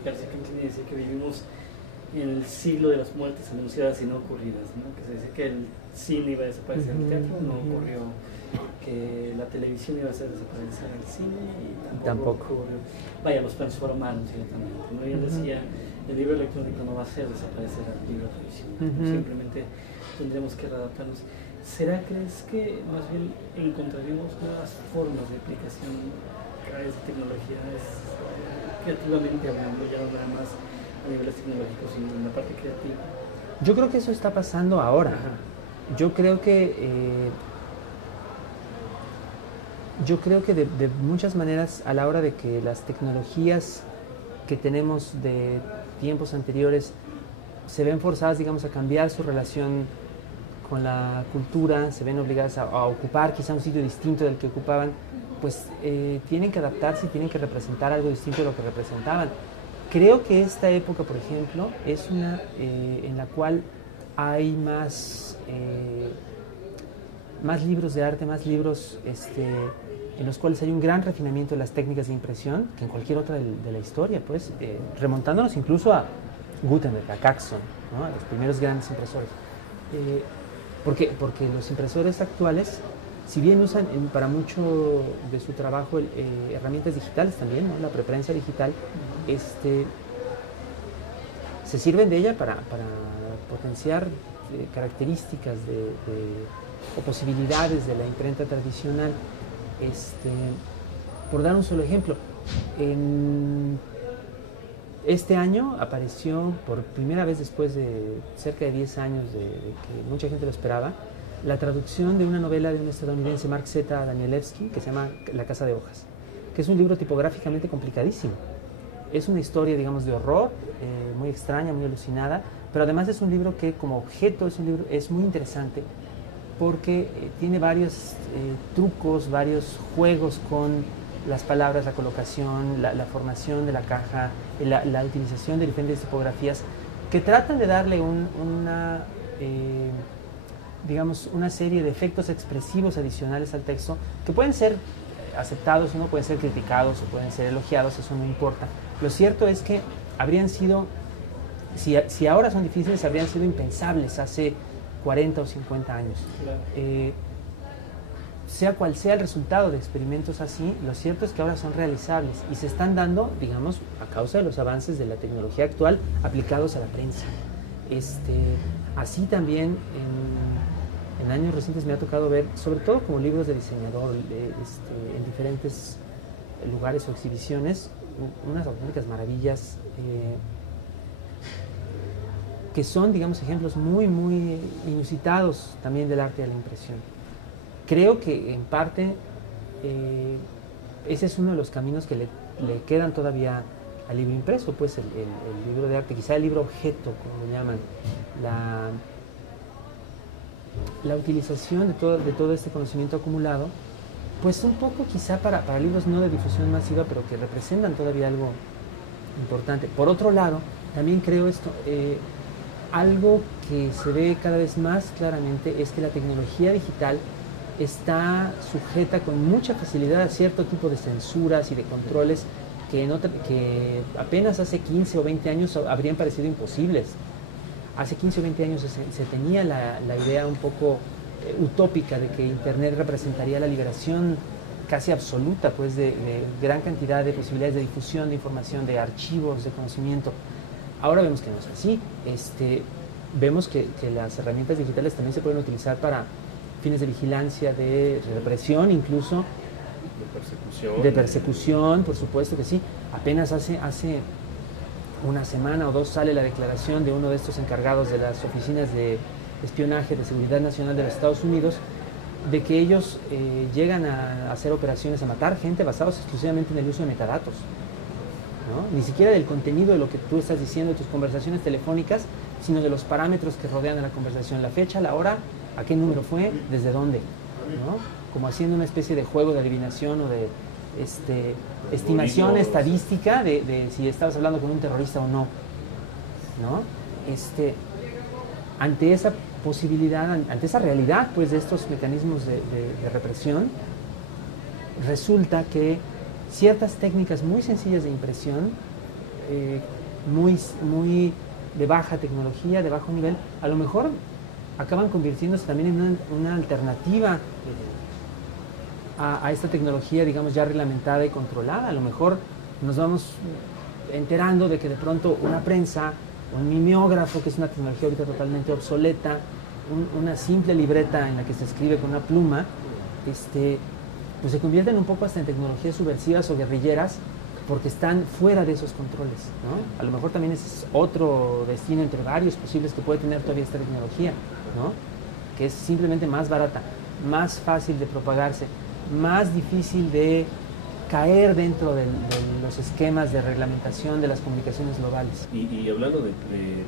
García Canclini decía que vivimos en el siglo de las muertes anunciadas y no ocurridas, ¿no? Que se dice que el cine iba a desaparecer del teatro, no ocurrió, que la televisión iba a hacer desaparecer el cine y tampoco ocurrió. Vaya, los transformaron ciertamente, ¿no? Y él decía, el libro electrónico no va a hacer desaparecer al libro tradicional, simplemente tendremos que readaptarnos. ¿Crees que más bien encontraremos nuevas formas de aplicación a través de tecnologías, creativamente hablando, ya no nada más a niveles tecnológicos, sino en la parte creativa? Yo creo que eso está pasando ahora. Yo creo que de muchas maneras, a la hora de que las tecnologías que tenemos de tiempos anteriores se ven forzadas, digamos, a cambiar su relación con la cultura, se ven obligadas a ocupar quizá un sitio distinto del que ocupaban, pues tienen que adaptarse y tienen que representar algo distinto de lo que representaban. Creo que esta época, por ejemplo, es una en la cual hay más libros de arte, más libros en los cuales hay un gran refinamiento de las técnicas de impresión que en cualquier otra de la historia, pues, remontándonos incluso a Gutenberg, a Caxton, ¿no? A los primeros grandes impresores. Porque los impresores actuales, si bien usan para mucho de su trabajo herramientas digitales también, ¿no? La preprensa digital, se sirven de ella para potenciar características o posibilidades de la imprenta tradicional. Por dar un solo ejemplo, este año apareció por primera vez después de cerca de 10 años de que mucha gente lo esperaba, la traducción de una novela de un estadounidense, Mark Z. Danielewski, que se llama La Casa de Hojas, que es un libro tipográficamente complicadísimo. Es una historia, digamos, de horror, muy extraña, muy alucinada, pero además es un libro que como objeto es muy interesante porque tiene varios trucos, varios juegos con las palabras, la colocación, la formación de la caja, la utilización de diferentes tipografías que tratan de darle digamos, una serie de efectos expresivos adicionales al texto que pueden ser aceptados, ¿no? Pueden ser criticados o pueden ser elogiados, eso no importa. Lo cierto es que habrían sido, si ahora son difíciles, habrían sido impensables hace 40 o 50 años. Claro. Sea cual sea el resultado de experimentos así, lo cierto es que ahora son realizables y se están dando, digamos, a causa de los avances de la tecnología actual aplicados a la prensa. Así también en años recientes me ha tocado ver, sobre todo como libros de diseñador, en diferentes lugares o exhibiciones, unas auténticas maravillas que son, digamos, ejemplos muy, muy inusitados también del arte de la impresión. Creo que en parte ese es uno de los caminos que le quedan todavía al libro impreso, pues el libro de arte, quizá el libro objeto, como lo llaman, la utilización de todo este conocimiento acumulado, pues un poco quizá para libros no de difusión masiva, pero que representan todavía algo importante. Por otro lado, también creo esto, algo que se ve cada vez más claramente es que la tecnología digital está sujeta con mucha facilidad a cierto tipo de censuras y de controles que apenas hace 15 o 20 años habrían parecido imposibles. Hace 15 o 20 años se tenía la idea un poco utópica de que Internet representaría la liberación casi absoluta, pues, de gran cantidad de posibilidades de difusión de información, de archivos, de conocimiento. Ahora vemos que no es así. Vemos que las herramientas digitales también se pueden utilizar para fines de vigilancia, de represión incluso. De persecución, por supuesto que sí. Apenas hace una semana o dos sale la declaración de uno de estos encargados de las oficinas de espionaje de seguridad nacional de los Estados Unidos, de que ellos llegan a hacer operaciones, a matar gente basados exclusivamente en el uso de metadatos, ¿no? Ni siquiera del contenido de lo que tú estás diciendo, de tus conversaciones telefónicas, sino de los parámetros que rodean a la conversación, la fecha, la hora, a qué número fue, desde dónde, ¿no? Como haciendo una especie de juego de adivinación o de estimación estadística de si estabas hablando con un terrorista o no, ¿no? Ante esa posibilidad, ante esa realidad, pues, de estos mecanismos de represión, resulta que ciertas técnicas muy sencillas de impresión, muy de baja tecnología, de bajo nivel, a lo mejor acaban convirtiéndose también en una alternativa a esta tecnología, digamos, ya reglamentada y controlada. A lo mejor nos vamos enterando de que de pronto una prensa, un mimeógrafo, que es una tecnología ahorita totalmente obsoleta, una simple libreta en la que se escribe con una pluma, pues se convierten un poco hasta en tecnologías subversivas o guerrilleras, porque están fuera de esos controles, ¿no? A lo mejor también es otro destino entre varios posibles que puede tener todavía esta tecnología, ¿no? Que es simplemente más barata, más fácil de propagarse, más difícil de caer dentro de los esquemas de reglamentación de las comunicaciones globales. Y hablando de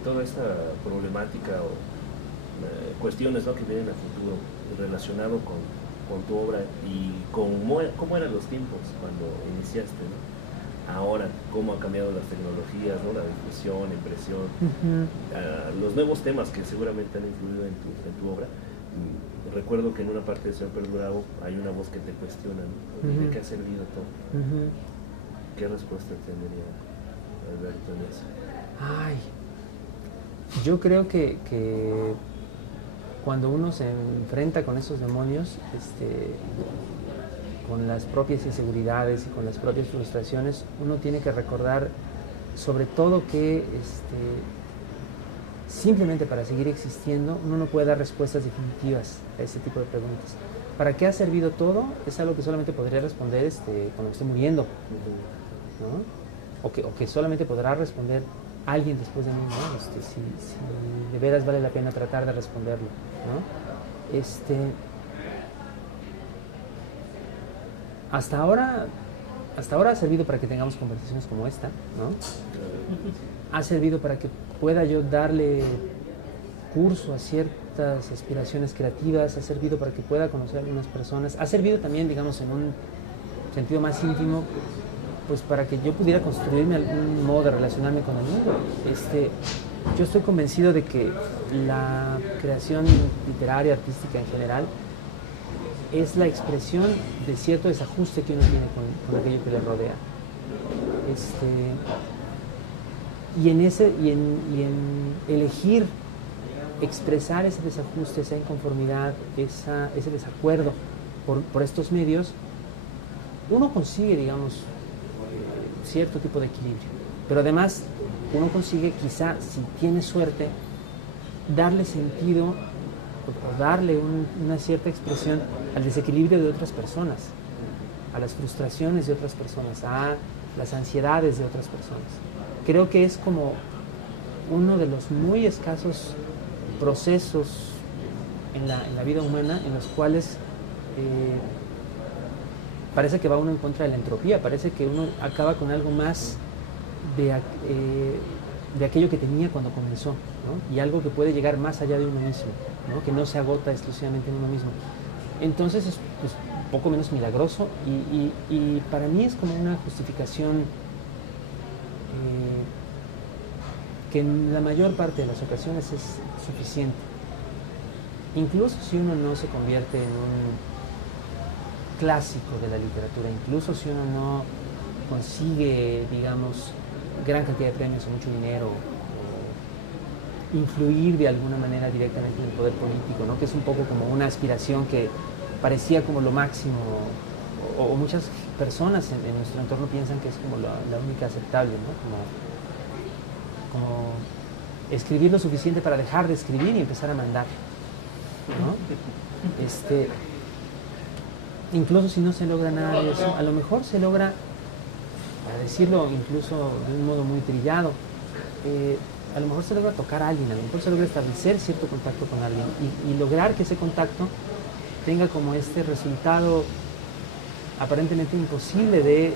toda esta problemática o cuestiones, ¿no?, que vienen a futuro relacionado con tu obra y cómo eran los tiempos cuando iniciaste, ¿no? Ahora, cómo ha cambiado las tecnologías, ¿no?, la difusión, la impresión, los nuevos temas que seguramente han influido en tu obra. Recuerdo que en una parte de Señor Perdurabo hay una voz que te cuestiona, ¿no? ¿De qué ha servido todo? ¿Qué respuesta tendría Alberto en eso? Ay, yo creo que cuando uno se enfrenta con esos demonios, con las propias inseguridades y con las propias frustraciones, uno tiene que recordar sobre todo que simplemente para seguir existiendo uno no puede dar respuestas definitivas a ese tipo de preguntas. ¿Para qué ha servido todo? Es algo que solamente podría responder cuando esté muriendo, ¿no? O que solamente podrá responder alguien después de mí, ¿no? Si de veras vale la pena tratar de responderlo, ¿no? Hasta ahora ha servido para que tengamos conversaciones como esta, ¿no? Ha servido para que pueda yo darle curso a ciertas aspiraciones creativas, ha servido para que pueda conocer a algunas personas, ha servido también, digamos, en un sentido más íntimo, pues para que yo pudiera construirme algún modo de relacionarme con el mundo. Yo estoy convencido de que la creación literaria, artística en general, es la expresión de cierto desajuste que uno tiene con aquello que le rodea. Y en elegir expresar ese desajuste, esa inconformidad, ese desacuerdo por estos medios, uno consigue, digamos, cierto tipo de equilibrio. Pero además, uno consigue, quizá, si tiene suerte, darle sentido o darle una cierta expresión al desequilibrio de otras personas, a las frustraciones de otras personas, a las ansiedades de otras personas. Creo que es como uno de los muy escasos procesos en la vida humana en los cuales parece que va uno en contra de la entropía, parece que uno acaba con algo más de aquello que tenía cuando comenzó, ¿no? Y algo que puede llegar más allá de uno mismo, ¿no? Que no se agota exclusivamente en uno mismo. Entonces es pues, poco menos milagroso y para mí es como una justificación que en la mayor parte de las ocasiones es suficiente. Incluso si uno no se convierte en un clásico de la literatura, incluso si uno no consigue, digamos, gran cantidad de premios o mucho dinero, o influir de alguna manera directamente en el poder político, ¿no? Que es un poco como una aspiración que parecía como lo máximo, o muchas personas en nuestro entorno piensan que es como la única aceptable, ¿no? Como escribir lo suficiente para dejar de escribir y empezar a mandar, ¿no? Incluso si no se logra nada de eso, a lo mejor se logra, para decirlo incluso de un modo muy trillado, a lo mejor se logra tocar a alguien, a lo mejor se logra establecer cierto contacto con alguien y lograr que ese contacto tenga como este resultado aparentemente imposible de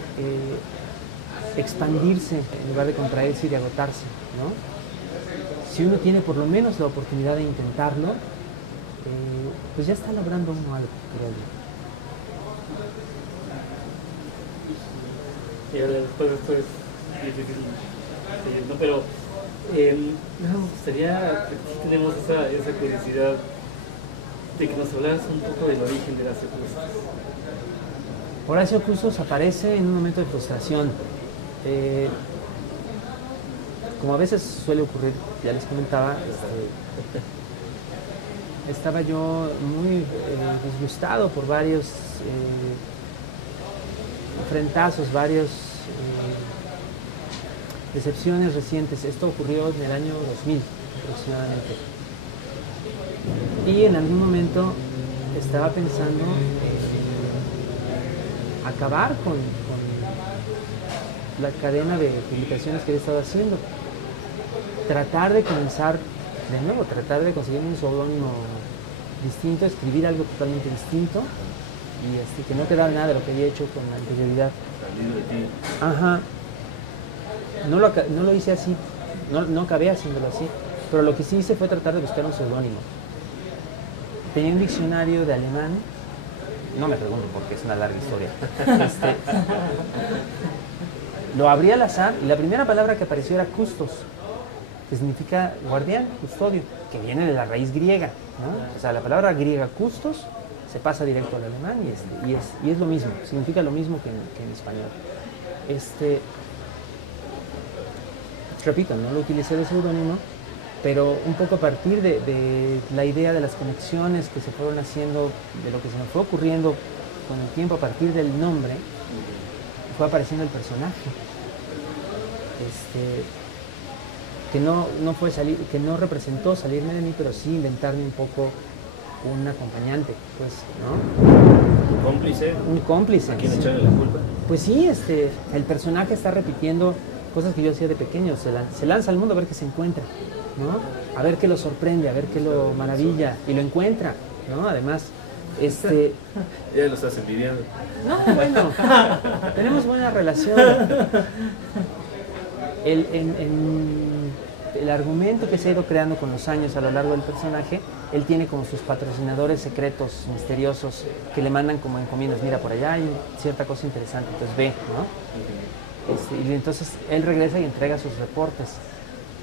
expandirse en lugar de contraerse y de agotarse, ¿no? Si uno tiene por lo menos la oportunidad de intentarlo, pues ya está logrando uno algo, creo yo. Y ahora después esto es difícil seguir, ¿no? Pero me gustaría, si tenemos esa curiosidad de que nos hablaras un poco del origen de Horacio Custos. Horacio Custos aparece en un momento de frustración. Como a veces suele ocurrir, ya les comentaba, estaba yo muy disgustado por varios frentazos, varias decepciones recientes. Esto ocurrió en el año 2000 aproximadamente. Y en algún momento estaba pensando acabar con la cadena de publicaciones que he estado haciendo. Tratar de comenzar de nuevo, tratar de conseguir un seudónimo distinto, escribir algo totalmente distinto y que no quedara nada de lo que había hecho con anterioridad. Ajá. No lo hice así, no acabé haciéndolo así, pero lo que sí hice fue tratar de buscar un seudónimo. Tenía un diccionario de alemán, no me pregunto porque es una larga historia. Lo abrí al azar y la primera palabra que apareció era custos, que significa guardián, custodio, que viene de la raíz griega, ¿no? O sea, la palabra griega custos se pasa directo al alemán y es lo mismo, significa lo mismo que en español. Repito, no lo utilicé de seudónimo, pero un poco a partir de la idea de las conexiones que se fueron haciendo, de lo que se me fue ocurriendo con el tiempo a partir del nombre, fue apareciendo el personaje. Que no representó salirme de mí, pero sí inventarme un poco un acompañante, pues, ¿no? ¿Un cómplice? Un cómplice. ¿A quién echarle la culpa? Pues sí, el personaje está repitiendo cosas que yo hacía de pequeño, se lanza al mundo a ver qué se encuentra, ¿no? A ver qué lo sorprende, a ver qué lo maravilla, y lo encuentra, ¿no? Además, ya lo estás envidiando. No, bueno, tenemos buena relación. El argumento que se ha ido creando con los años a lo largo del personaje, él tiene como sus patrocinadores secretos, misteriosos, que le mandan como encomiendas. Mira, por allá hay cierta cosa interesante, entonces ve, ¿no? Y entonces él regresa y entrega sus reportes.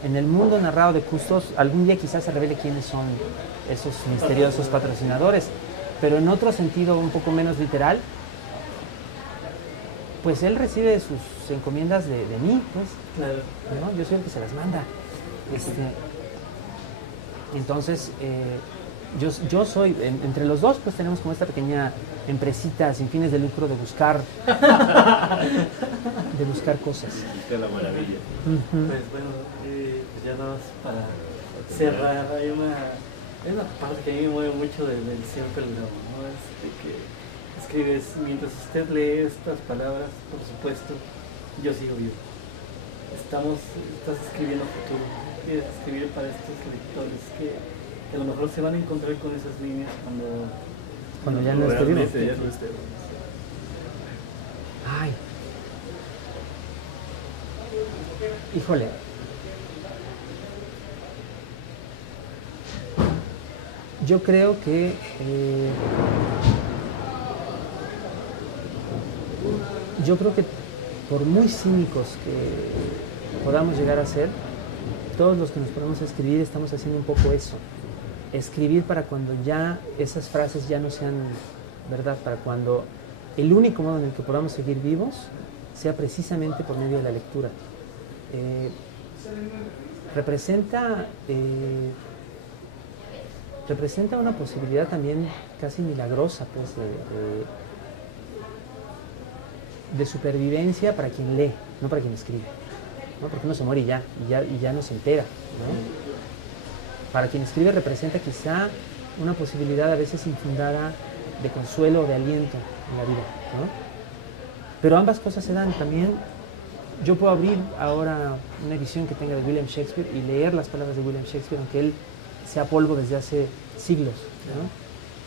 En el mundo narrado de Custos, algún día quizás se revele quiénes son esos misteriosos patrocinadores, pero en otro sentido un poco menos literal, pues él recibe sus encomiendas de mí, pues, claro, ¿no? Yo soy el que se las manda. Entonces, yo soy, entre los dos, pues tenemos como esta pequeña empresita sin fines de lucro de buscar cosas. Buscar la maravilla. Pues bueno, ya nada más para cerrar, hay una parte que a mí me mueve mucho del siempre el grabo, ¿no? Que escribes, mientras usted lee estas palabras, por supuesto, yo sigo vivo. Estás escribiendo futuro, quieres escribir para estos lectores que a lo mejor se van a encontrar con esas líneas cuando ya no esté vivo. Ay. Híjole. Yo creo que por muy cínicos que podamos llegar a ser, todos los que nos ponemos a escribir estamos haciendo un poco eso. Escribir para cuando ya esas frases ya no sean verdad, para cuando el único modo en el que podamos seguir vivos sea precisamente por medio de la lectura. Representa una posibilidad también casi milagrosa, pues, de supervivencia para quien lee, no para quien escribe, ¿no? Porque uno se muere y ya no se entera, ¿no? Para quien escribe representa quizá una posibilidad a veces infundada de consuelo o de aliento en la vida, ¿no? Pero ambas cosas se dan también. Yo puedo abrir ahora una edición que tenga de William Shakespeare y leer las palabras de William Shakespeare, aunque él sea polvo desde hace siglos, ¿no?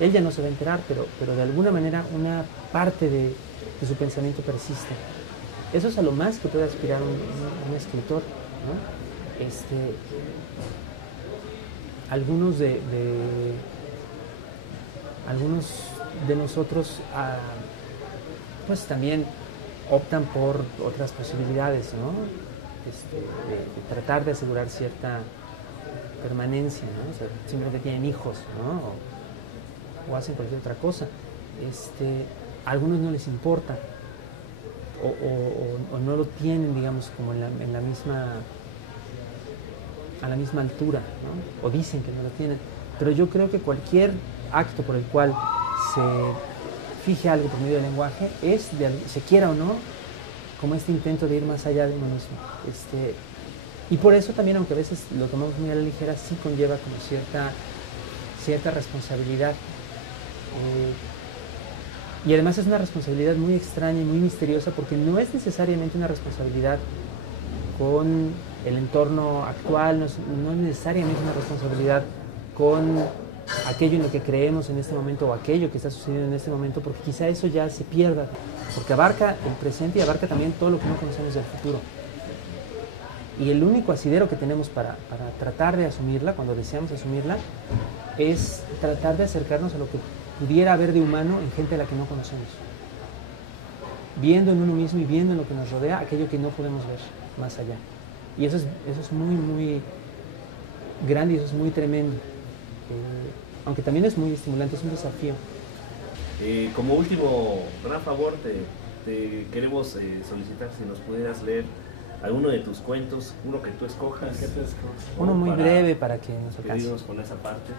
Él ya no se va a enterar, pero de alguna manera una parte de su pensamiento persiste. Eso es a lo más que puede aspirar un escritor, ¿no? Algunos de nosotros pues también optan por otras posibilidades, ¿no? De tratar de asegurar cierta permanencia, ¿no? O sea, simplemente tienen hijos, ¿no? O hacen cualquier otra cosa. A algunos no les importa o no lo tienen, digamos, como a la misma altura, ¿no? O dicen que no lo tienen. Pero yo creo que cualquier acto por el cual se fije algo por medio del lenguaje es, se quiera o no, como este intento de ir más allá de uno mismo. Y por eso también, aunque a veces lo tomamos muy a la ligera, sí conlleva como cierta responsabilidad. Y además es una responsabilidad muy extraña y muy misteriosa, porque no es necesariamente una responsabilidad con el entorno actual, no es necesariamente una responsabilidad con aquello en lo que creemos en este momento o aquello que está sucediendo en este momento, porque quizá eso ya se pierda, porque abarca el presente y abarca también todo lo que no conocemos del futuro. Y el único asidero que tenemos para tratar de asumirla, cuando deseamos asumirla, es tratar de acercarnos a lo que pudiera haber de humano en gente a la que no conocemos. Viendo en uno mismo y viendo en lo que nos rodea aquello que no podemos ver más allá. Y eso es muy, muy grande y eso es muy tremendo. Aunque también es muy estimulante, es un desafío. Como último gran favor, te queremos solicitar si nos pudieras leer alguno de tus cuentos, uno que tú escojas. Uno muy breve para que nos alcance. Con esa parte.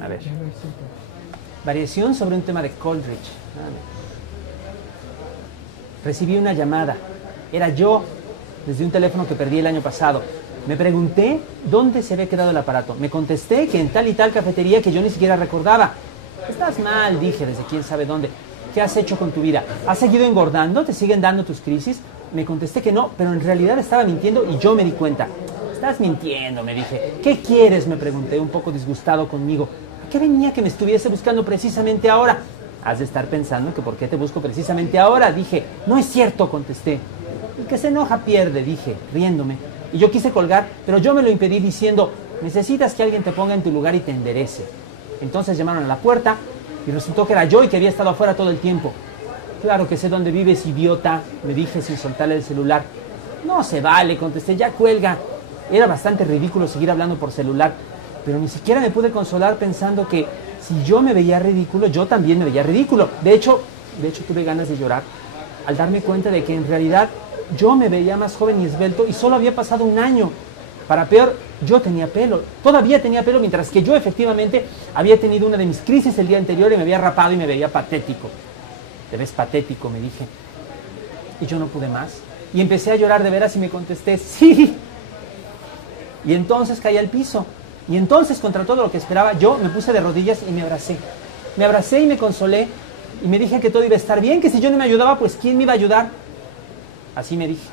A ver. Variación sobre un tema de Coleridge. Recibí una llamada. Era yo, desde un teléfono que perdí el año pasado. Me pregunté dónde se había quedado el aparato. Me contesté que en tal y tal cafetería que yo ni siquiera recordaba. Estás mal, dije, desde quién sabe dónde. ¿Qué has hecho con tu vida? ¿Has seguido engordando? ¿Te siguen dando tus crisis? Me contesté que no, pero en realidad estaba mintiendo y yo me di cuenta. Estás mintiendo, me dije. ¿Qué quieres? Me pregunté, un poco disgustado conmigo. ¿A qué venía que me estuviese buscando precisamente ahora? Has de estar pensando que por qué te busco precisamente ahora, dije. No es cierto, contesté. El que se enoja pierde, dije, riéndome. Y yo quise colgar, pero yo me lo impedí diciendo, necesitas que alguien te ponga en tu lugar y te enderece. Entonces llamaron a la puerta y resultó que era yo y que había estado afuera todo el tiempo. Claro que sé dónde vives, idiota, me dije sin soltarle el celular. No se vale, contesté, ya cuelga. Era bastante ridículo seguir hablando por celular, pero ni siquiera me pude consolar pensando que si yo me veía ridículo, yo también me veía ridículo. De hecho tuve ganas de llorar al darme cuenta de que en realidad yo me veía más joven y esbelto y solo había pasado un año. Para peor, yo tenía pelo, todavía tenía pelo, mientras que yo efectivamente había tenido una de mis crisis el día anterior y me había rapado y me veía patético. Te ves patético, me dije. Y yo no pude más. Y empecé a llorar de veras y me contesté, sí. Y entonces caí al piso. Y entonces, contra todo lo que esperaba, yo me puse de rodillas y me abracé. Me abracé y me consolé. Y me dije que todo iba a estar bien, que si yo no me ayudaba, pues ¿quién me iba a ayudar? Así me dije.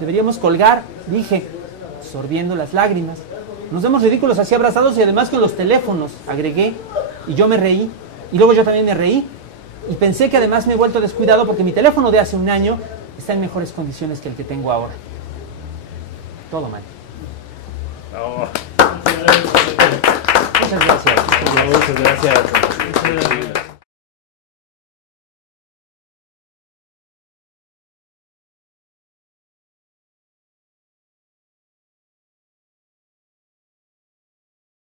Deberíamos colgar, dije, sorbiendo las lágrimas. Nos vemos ridículos así abrazados y además con los teléfonos, agregué. Y yo me reí. Y luego yo también me reí. Y pensé que además me he vuelto descuidado porque mi teléfono de hace un año está en mejores condiciones que el que tengo ahora. todo mal. Oh. Muchas gracias. Muchas gracias. Muchas gracias.